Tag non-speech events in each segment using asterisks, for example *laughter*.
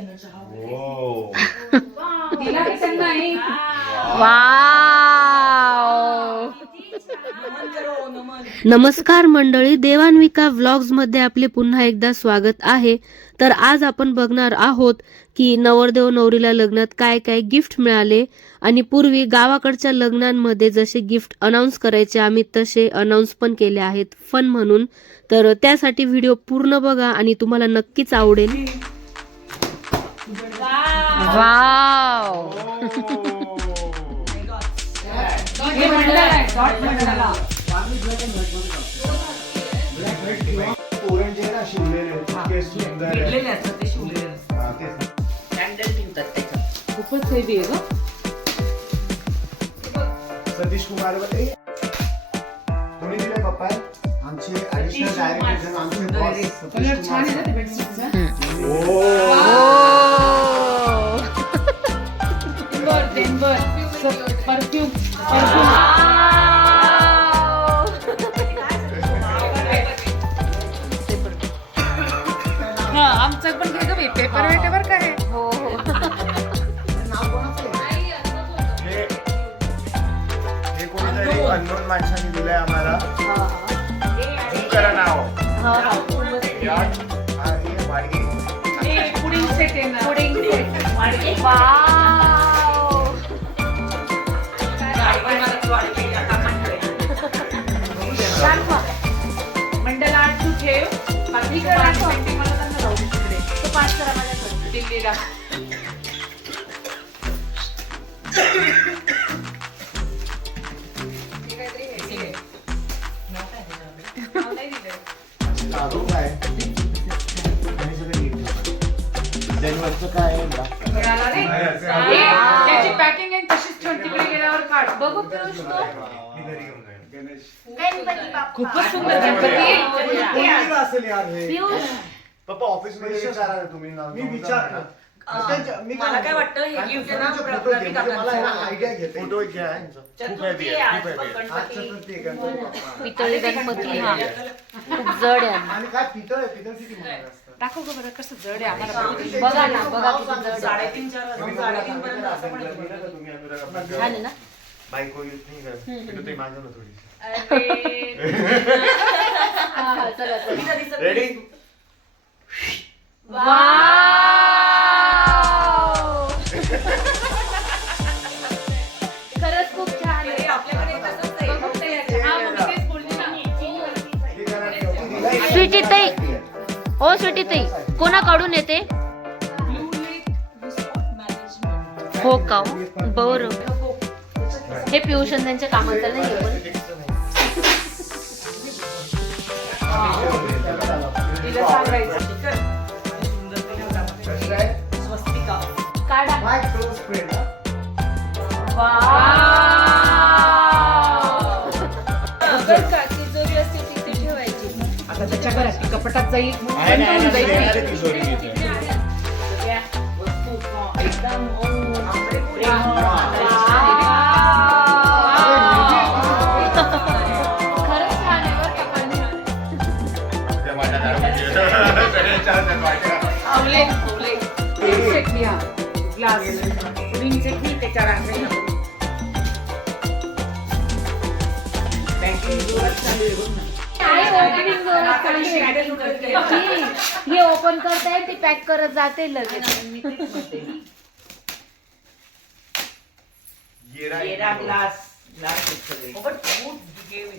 हो हे? वाव नमस्कार मंडळी देवान्विका व्लॉग्समध्ये आपले पुन्हा एकदा स्वागत आहे. तर आज आपण बघणार आहोत की नवरदेव नवरीला लग्नात काय काय गिफ्ट मिळाले आणि पूर्वी गावाकडच्या लग्नांमध्ये जसे गिफ्ट अनाऊन्स करायचे आम्ही तसे अनाऊन्स पण केले आहेत. फन म्हणून. तर त्यासाठी व्हिडिओ पूर्ण बघा आणि तुम्हाला नक्कीच आवडेल. वाव. खूपच हेवी आहे ग सतीश कुमार कोणी दिले पप्पा आमचे ऍडिशनल डायरेक्टर आमचे बॉस कलर छान आहे ना ते बेडशीटचा ओ हा आमचं पण घे बाई पेपर वेटेवर काय आहे? हो. हो *laughs* हे. हे कोणीतरी अननोन. माणसाने दिलंय आम्हाला. करा नाव. या, वाडगे. पुडिंग सेट आहे ना वाव. गाडी पण मला तू ठेव. बाकी काय असं हे, त्याची पॅकिंग आहे तशीच ठेवून तिकडे गेल्यावर काढ. बघू पियुष तो. मी घरी घेऊन जाईन. गणेश. खूपच सुंदर गणपती. हे? पियुष. पप्पा ऑफिसमध्ये विचारा ना तुम्ही ना- मी विचारलं. अं, मला काय वाटतं हे गिफ्ट आहे ना फोटो घे, प्रकृती म्हणजे मला आहे ना काकांचं. आयडिया घेते. फोटो घ्या. यांचा. खूप चतुर्थी heavy आहे आहे, आज खूप पण heavy आहे. गणपती. आजचं तर ते गणपती बाप्पा. पितळी गणपती हा. खूप जड आहे आणि काय पितळ आहे? पितळ किती महाग असतं? दाखव गं बरं कसं जड आहे आम्हाला बघू. ना बघा किती जड आहे. साडेतीन चार साडेतीन पर्यंत असं पण येतं. तुम्ही अनुराग छान आहे ना? बायको येत नाही का? ना थोडी हा, हा, चला चला. दिसत- दिसत- रेडी खरंच खूप छान आहे. स्वीटी ताई ओ स्वीटी ताई कोणाकडून येते? हो का? हो? बरं. हे पियुषण त्यांच्या कामाचं नाही आहे पण. तिला सांगायचं काढा माय क्लोज फ्रेंड आता त्याच्या घरात ती कपटात जाईल आहे ना, आहे ना, पण जाईल देणार ती. आहे ती जोडी तिथे. सगळ्या वस्तू अं, एकदम अं, आंबे पुढे. खरंच छान आहे बरं का पण. त्या माझ्या दारामध्ये. सगळ्यांच्या हातात वाट्या. आवले आवले पुडिंग चटणी हा ग्लास. पुडिंग चटणी. ही- हे ओपन करताय ते पॅक करत जाते लगेच. Glass glass.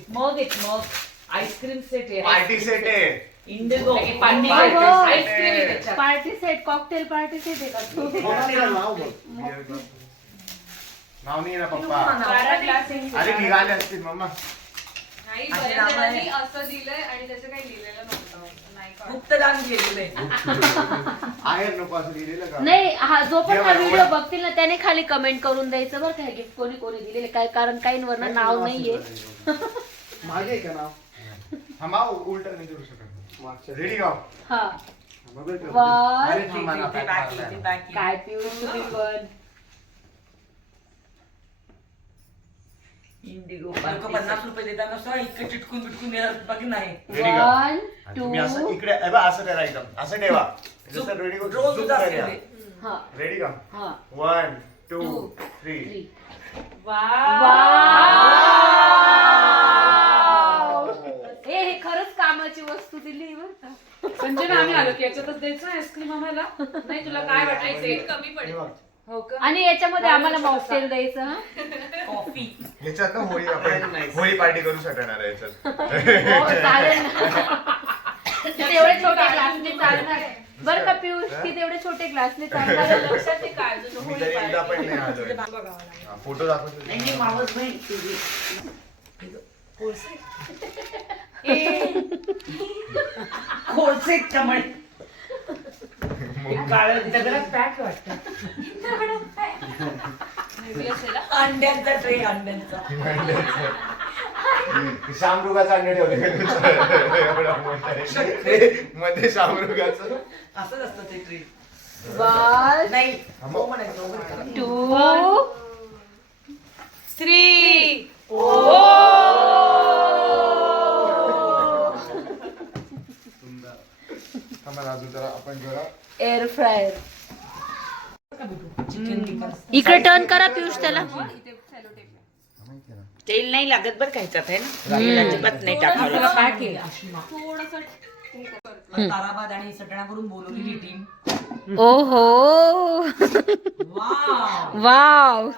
मग आहेत मग. आईस्क्रीम सेट आहे. पार्टी सेट आहे. इंडिगो. पाणी. आईस्क्रीम आहे त्याच्यात. Party set cocktail party set आहे का? तू नाव बघ नाव नाही आहे ना पप्पा. बारा ग्लास आहे. अरे निघाले असतील मम्मा. नाही आणि बऱ्याच नाव आहे. जणांनी असं दिलंय आणि त्याचं काही लिहिलेलं नव्हतं. नाही कळलं. गुप्त दान केलेलं आहे आहे नको असं लिहिलेलं का? नाही हा जो पण हा व्हिडिओ बघतील ना त्याने खाली कमेंट करून द्यायचं बरं का. हे गिफ्ट कोणी कोणी दिलेले काय कारण काहींवर नाव नाहीये. मागे आहे का नाव? हा माव उलट नाही देऊ शकत. रेडी गाव हा. वन अरे थांबा ना, बाकी बाकी काय पिऊन तुम्ही पण इंडिगो पन्नास रुपये देताना सुद्धा इतकं चिटकून बिटकून येतात बघ नाही. रेडी गाव वन आणि टू तुम्ही असं इकडे ए बा, असं करा एकदम. असं ठेवा. *laughs* जसं रेडी रोज. हा. रेडी का हा. वन टू थ्री थ्री हे वस्तू दिली बरं का? संजना आम्ही आलो की याच्यातच द्यायचं आईस्क्रीम आम्हाला. नाही तुला काय वाटायचंय कमी पडेल. हो का? आणि याच्यामध्ये आम्हाला मॉकटेल द्यायचं हं? कॉफी. ह्याच्यात ना होळी आपण होळी पार्टी करू शकणार आहे याच्यात. हो, चालेल ना. *laughs* तेवढे छोटे ग्लासने चालणार. बरं का पियुष? की तेवढे छोटे ग्लासने चालणार. *laughs* लक्षात आहे का अजून मी होळी तरी एकदा पाहिजे. पण नाही आलोय फोटो दाखवतो. मावस बहीण तुझी. *laughs* खोलसे चमळे. काळ दगडात पॅक वाटत. अंड्यांचा ट्रे अंड्यांचा. शामरुगाचा अंडे ठेवले. मध्ये शामरुगाचं. असंच असतं ते ट्रे. नाही हो म्हणायचं two, थ्री आम्हाला अजून जरा आपण जरा एअर फ्रायर चिकन इकडे टर्न करा पियुष त्याला. तेल नाही लागत बरं काय आहे ना? अजिबात नाही टाकावं काय ताराबाद आणि बोलवलेली टीम वाव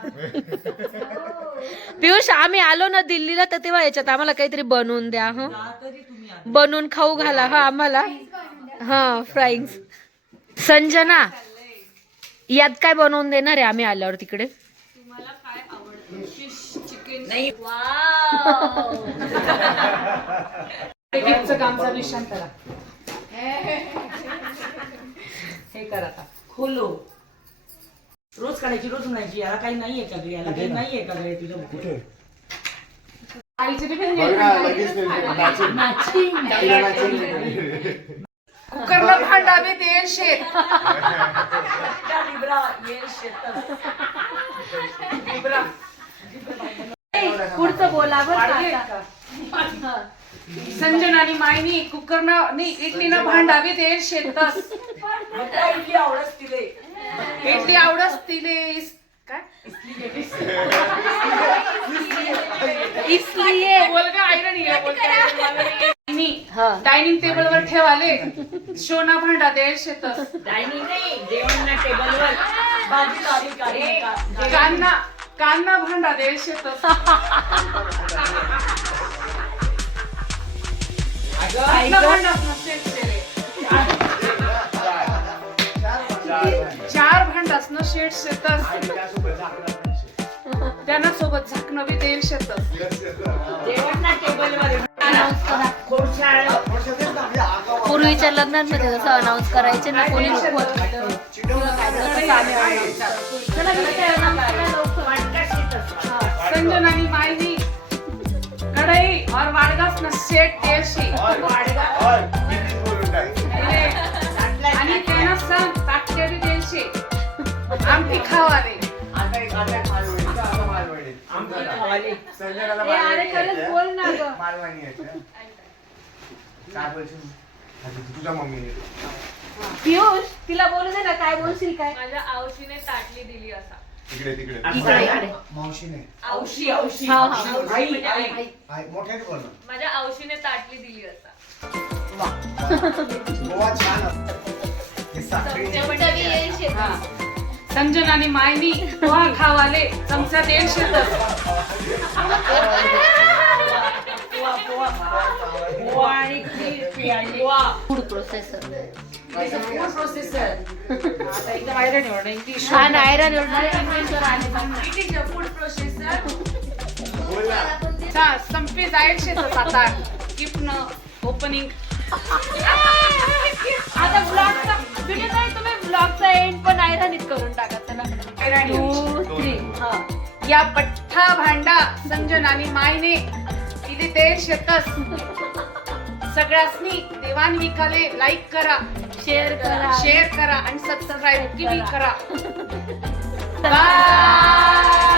पियुष आम्ही आलो ना दिल्लीला तर तेव्हा याच्यात आम्हाला काहीतरी बनवून द्या ह. बनवून खाऊ घाला हा आम्हाला. हा फ्राईंग संजना यात काय बनवून देणार आहे आम्ही आल्यावर तिकडे? तुम्हाला काय आवडतं? फिश चिकन नाही. *laughs* काम चालू आहे, शांत करा हे कर आता. खोलो. रोज काढायची रोज म्हणायची याला काही नाहीये का याला काही नाहीये का तुझ्या आईचे टिफिन कुकरला भांडावे तेल शेत. पुढचं बोला बरं का आता. संजन आणि मायनी कुकरनं नाही इडलीनं भांडावे तेल शेतस इडली आवडच तिले. तिले. काय? इसलिए बोल का आयरन हा. डायनिंग टेबल वर ठेवाले. शोना भांडा शेतस डायनिंग नाही जेवण टेबलवर. कान्ना कान्ना भांडा तेल शेतस कान्ना भांडा शेत. शेरे. चार भांडासनं शेट शेतस. त्यांना सोबत झाकणं बी तेल शेतस जेवण खोडसाळ पूर्वीच्या लग्नांमध्ये जसं अनाऊन्स करायचे ना कोणी. संजन आणि मायनी कढई और वाडगास न. आणि त्यांना सांग ताटलेली तेलशी आमटी खावाले आता एक आता एक मालवणी इथं आता मालवणी आमचं संजनाला ए, अरे मालवणी खरंच येते. बोल ना ग. मालवणी येते. काय बोलशील? आता तुझ्या मम्मीने पियुष तिला बोलू दे ना काय बोलशील काय? माझ्या आवशीने ताटली दिली असा. तिकडे तिकडे. इकडे इकडे. मावशीने. औशी औशी हा हा. आई म्हणजे आई. आई. आई, मोठ्याने बोल ना. माझ्या आवशीने ताटली दिली असा. गोवा छान असतं. हे. संजन आणि मायनी वा खावाले चमचा तेल शेतस फूड प्रोसेसर प्रोसेसर आता. एकदम आयरन एवढं इंग्लिश आयरन फूड प्रोसेसर चा जायचे आता ओपनिंग आता ब्लॉगचा व्हिडिओ नाही तुम्ही ब्लॉगचा एंड पण आयरनीत करून टाका चला. टू थ्री हा. या पठ्ठा भांडा संजन आणि मायने तिथे तेल शेतस. सगळ्यासनी देवाण विकाले लाईक करा शेअर करा. शेअर करा आणि सबस्क्राईब. करा. बाय